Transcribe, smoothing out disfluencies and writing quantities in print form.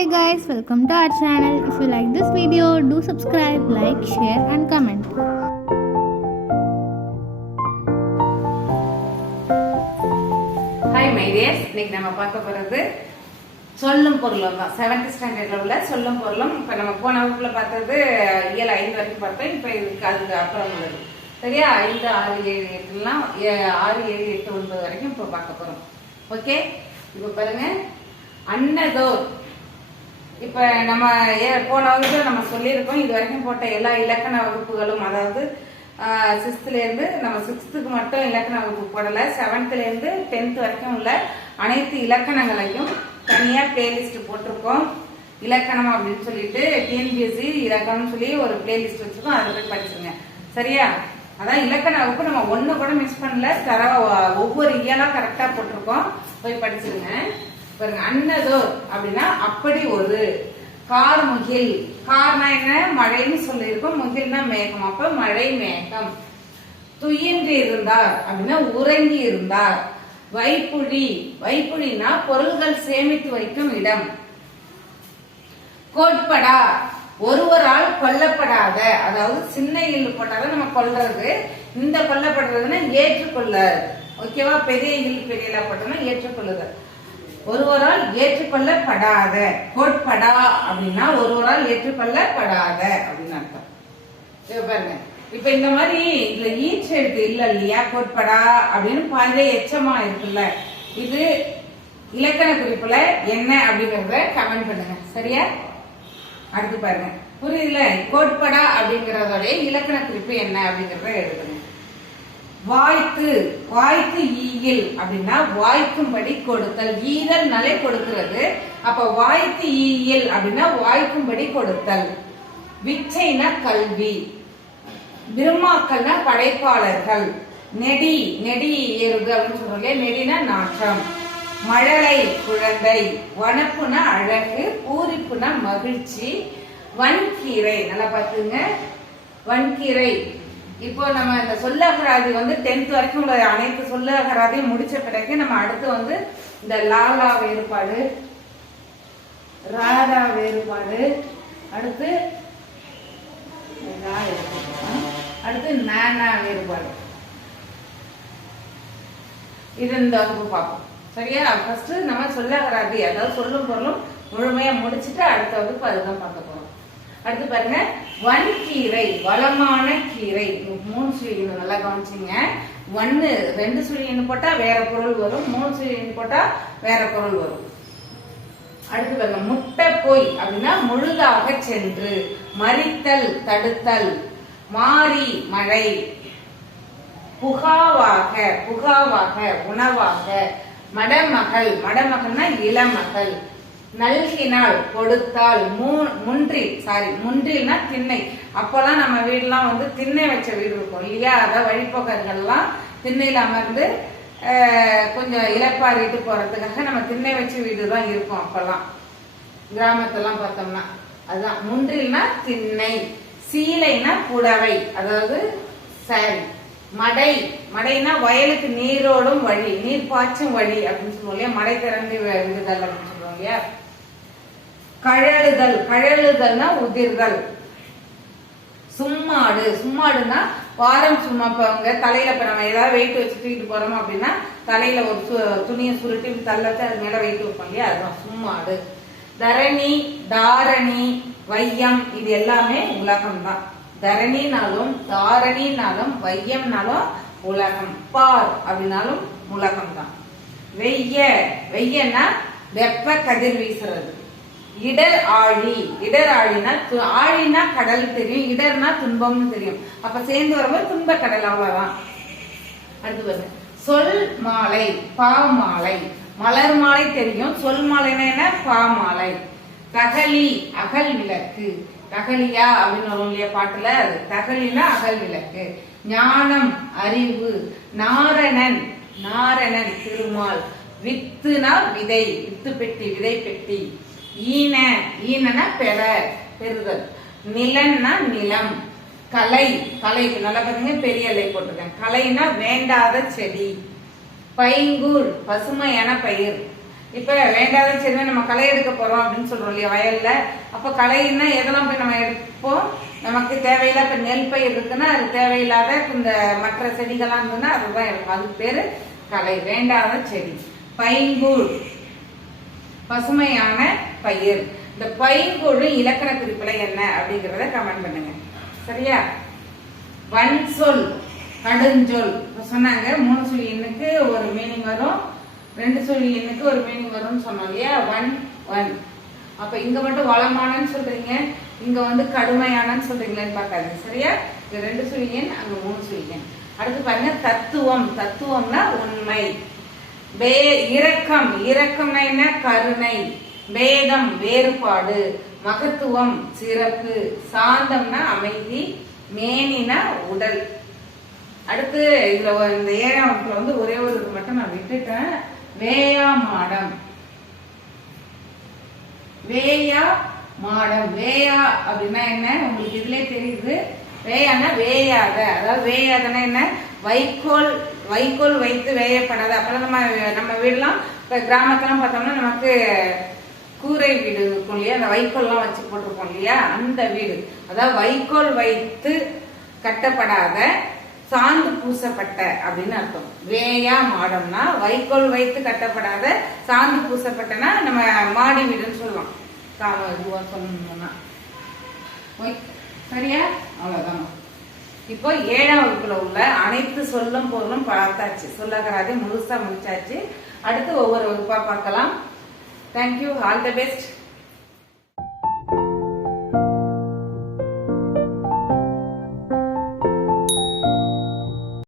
Hey guys, welcome to our channel. If you like this video, do subscribe, like, share and comment. Hi my dears, இன்னைக்கு நம்ம பார்க்க போறது சொல்லும் பொருளும் தான். 7th ஸ்டாண்டர்ட்ல உள்ள சொல்லும் பொருளும். இப்ப நம்ம போன வகுப்புல பார்த்தது இயல் 5 வரைக்கும் பார்த்தோம். இப்ப இதுக்கு அதுக்கு அப்புறம் உள்ளது. சரியா? 5 6 7 8 எல்லாம் 6 7 8 9 வரைக்கும் இப்ப பார்க்க போறோம். ஓகே? இப்ப பாருங்க அன்னதோர். இப்ப நம்ம போன வகுப்புல நம்ம சொல்லியிருக்கோம், இது வரைக்கும் போட்ட எல்லா இலக்கண வகுப்புகளும், அதாவது 6th இருந்து நம்ம 6th மட்டும் இலக்கண வகுப்பு போடல, 7th இருந்து 10th வரைக்கும் உள்ள அனைத்து இலக்கணங்களையும் தனியா பிளேலிஸ்ட் போட்டிருக்கோம். இலக்கணம் அப்படின்னு சொல்லிட்டு டிஎன்பிஎஸ்சி இலக்கணம் சொல்லி ஒரு பிளேலிஸ்ட் வச்சிருக்கோம், அதை போய் படிச்சுருங்க. சரியா? அதான் இலக்கண வகுப்பு நம்ம ஒண்ணு கூட மிஸ் பண்ணல, ஒவ்வொரு இயலா கரெக்டா போட்டிருக்கோம், போய் படிச்சிருங்க. பாருங்க, அன்னதோர் அப்படின்னா அப்படி ஒரு. கார் முகில், கார்னா என்ன? மழைன்னு சொல்லியிருக்கோம், முகில்னா மேகம், அப்ப மழை மேகம். துயின்று இருந்தார் அப்படின்னா உறங்கி இருந்தார். வைப்புழி, வைப்புழினா பொருள்கள் சேமித்து வைக்கும் இடம். கோட்படா, ஒருவரால் கொல்லப்படாத, அதாவது சின்ன இல் போட்டாதான் நம்ம கொல்றது, இந்த கொல்லப்படுறதுன்னா ஏற்றுக்கொள்ள. ஓகேவா? பெரிய இல் பெரிய போட்டோம்னா ஏற்றுக்கொள்ளுதல். ஒருவரால் ஏற்றுக்கொள்ளப்படாத. கோட்படா அப்படின்னா ஒருவரால் ஏற்றுக்கொள்ளப்படாத அப்படின்னு அர்த்தம். பாருங்க, இப்ப இந்த மாதிரி இதுல ஈச் எழுத்து இல்ல இல்லையா, கோட்படா அப்படின்னு பாதிலே எச்சமா இருக்குல்ல, இது இலக்கண குறிப்புல என்ன அப்படிங்கறத கமெண்ட் பண்ணுங்க. சரியா? அடுத்து பாருங்க, புரியுதுல? கோட்படா அப்படிங்கறதோட இலக்கண குறிப்பு என்ன அப்படிங்கறத எழுதுங்க. வாய்த்து, வாய்த்து ஈயில் அப்படின்னா வாய்க்கும்படி கொடுத்தல். ஈதல்னாலே கொடுக்கிறது, அப்ப வாய்த்து ஈயில் அப்படின்னா வாய்க்கும்படி கொடுத்தல். விச்சைனா கல்வி. பிரம்மாக்கள்னா படைப்பாளர்கள். நெடி, நெடி ஏறுது அப்படின்னு சொல்றோம், நெடினா நாற்றம். மழலை குழந்தை. வனப்புனா அழகு. பூரிப்புனா மகிழ்ச்சி. வன்கீரை, நல்லா பாத்துங்க, வன்கீரை. இப்போ நம்ம இந்த சொல்லகராதி 10th வரைக்கும் உள்ள அனைத்து சொல்லகராதியும் முடிச்ச பிறகு நம்ம அடுத்து இந்த லாலா வேறுபாடு, ராதா வேறுபாடு, அடுத்து நானா வேறுபாடு, இது இந்த வகுப்பு பார்ப்போம். சரியா? ஃபர்ஸ்ட் நம்ம சொல்லகராதி, அதாவது சொல்லும் பொருளும் முழுமையா முடிச்சுட்டு அடுத்த வகுப்பு அதுதான் பார்க்க போறோம். அடுத்து பாருங்க, வன்கீரை, வளமான கீரை. 3 சுழின்னு நல்லா கவனிச்சிங்க. 2 சுழின்னு போட்டா வேற பொருள் வரும், 3 சுழின்னு போட்டா வேற பொருள் வரும். அடுத்து பாருங்க, முட்டை போய் அப்படின்னா முழுதாக சென்று. மறித்தல், தடுத்தல். மாறி, மழை. புகாவாக, புகாவாக உணவாக. மடமகள், மடமகள்னா இளமகள். நல்கினால், கொடுத்தால். முன்றில்னா திண்ணை. அப்பெல்லாம் நம்ம வீடுலாம் திண்ணை வச்ச வீடு இருக்கும் இல்லையா, அதான் வழிபோக்கர்கள்லாம் திண்ணையில அமர்ந்து கொஞ்சம் இலப்பாரிட்டு போறதுக்காக நம்ம திண்ணை வச்ச வீடு தான் இருக்கும் அப்பெல்லாம், கிராமத்தெல்லாம் பார்த்தோம்னா. அதுதான் முன்றில்னா திண்ணை. சீலைனா புடவை, அதாவது சாரி. மடை, மடைனா வயலுக்கு நீரோடும் வழி, நீர் பாய்ச்சும் வழி அப்படின்னு சொல்லுவோம் இல்லையா, மடை திறந்து விடுதல் அப்படின்னு சொல்லுவோம் இல்லையா. கழலுதல், கழலுதல்னா உதிர்தல். சும்மாடு, சும்மாடுனா பாரம் சுமப்பவங்க. தலையில இப்ப நம்ம ஏதாவது வெயிட் வச்சு தூக்கிட்டு போறோம் அப்படின்னா தலையில ஒரு துணியை சுருட்டி தள்ளத்தை அது மேல வெயிட் வைப்போம் இல்லையா, அதுதான் சும்மாடு. தரணி, தாரணி, வையம், இது எல்லாமே உலகம் தான். தரணினாலும் தாரணினாலும் வையம்னாலும் உலகம். பார் அப்படின்னாலும் உலகம் தான். வெய்ய, வெய்யன்னா வெப்ப கதிர் வீசுறது. இடர் ஆழி, இடர் ஆழினா, ஆழினா கடல் தெரியும், இடர்னா துன்பம்னு தெரியும், அப்ப சேர்ந்து வரும்போது துன்ப கடல், அவ்வளவுதான். அடுத்து பாருங்க, சொல் மாலை, பாமாலை. மலர் மாலை தெரியும், சொல் மாலைன்னா என்ன? பாமாலை. தகலி, அகல் விளக்கு. தகலியா அப்படின்னு வரும் இல்லையா பாட்டுல, அது தகலினா அகல் விளக்கு. ஞானம், அறிவு. நாரணன், நாரணன் திருமால். வித்துனா விதை, வித்து பெட்டி, விதை பெட்டி. ஈன, ஈனனா பெற, பெறுதல். நிலன்னா நிலம். கலை, கலை நல்லா பாத்தீங்க, பெரிய இலை போட்டிருக்கேன். கலைனா வேண்டாத செடி. பைங்கூழ், பசுமையான பயிர். இப்ப வேண்டாத செடி நம்ம களை எடுக்க போறோம் அப்படின்னு சொல்றோம் இல்லையா வயல்ல. அப்ப களைன்னா எதெல்லாம் போய் நம்ம எடுப்போம், நமக்கு தேவையில்லாத இப்ப நெல் பயிர் இருக்குன்னா அது தேவையில்லாத இந்த மற்ற செடிகள்லாம் இருந்ததுன்னா அதுதான் இருக்கும், அதுக்கு பேரு களை, வேண்டாத செடி. பைங்கூழ் பசுமையான பயிர். இந்த பைங்கூழ் இலக்கண குறிப்புல என்ன அப்படிங்கறத கமெண்ட் பண்ணுங்க. சரியா? வன் சொல் கடுஞ்சொல் சொன்னாங்க. 3 சுழி எண்ணுக்கு ஒரு மீனிங் வரும், 2 சுழி எண்ணுக்கு ஒரு மீனிங் வரும்னு சொன்னோம் இல்லையா. One one. அப்ப இங்க மட்டும் வளமானன்னு சொல்றீங்க, இங்க வந்து கடுமையானன்னு சொல்றீங்களேன்னு பார்க்காது. சரியா? இது 2 சுழி எண், அங்க 3 சுழி எண். அடுத்து பாருங்க தத்துவம். தத்துவம்னா உண்மை. இரக்கம். இரக்கம்னா என்ன? கருணை. வேதம் வேறுபாடு. மகத்துவம் சிறப்பு. சாந்தம்னா அமைதி. மேனினா உடல். அடுத்து இதுல இந்த 7ஆம் வகுப்புல வந்து ஒரே ஒரு இது மட்டும் நான் விட்டுட்டேன். வேயா மாடம். வேயா மாடம். வேயா அப்படின்னா என்ன உங்களுக்கு இதுலயே தெரியுது. வேயானா வேயாத, அதாவது வேயாதனா என்ன? வைக்கோல். வைக்கோல் வைத்து வேயப்படாது. அப்பெல்லாம் நம்ம வீடுலாம் இப்ப கிராமத்தெல்லாம் பார்த்தோம்னா நமக்கு கூரை வீடு இருக்கும் இல்லையா, அந்த வைக்கோல்லாம் வச்சு போட்டிருப்போம் இல்லையா, அந்த வீடு. அதாவது வைக்கோல் வைத்து கட்டப்படாத சாந்து பூசப்பட்ட அப்படின்னு அர்த்தம். வேயா மாடம்னா வைக்கோல் வைத்து கட்டப்படாத சாந்து பூசப்பட்டனா நம்ம மாடி வீடுன்னு சொல்லுவோம் சொல்லணும்னா. சரியா? அவ்வளவுதான். இப்போ 7ஆம் வகுப்புல உள்ள அனைத்து சொல்லும் பொருளும் பார்த்தாச்சு. சொல்லகராதி முழுசா முடிச்சாச்சு. அடுத்து ஒவ்வொரு வகுப்பா பார்க்கலாம். தேங்க்யூ. All the best.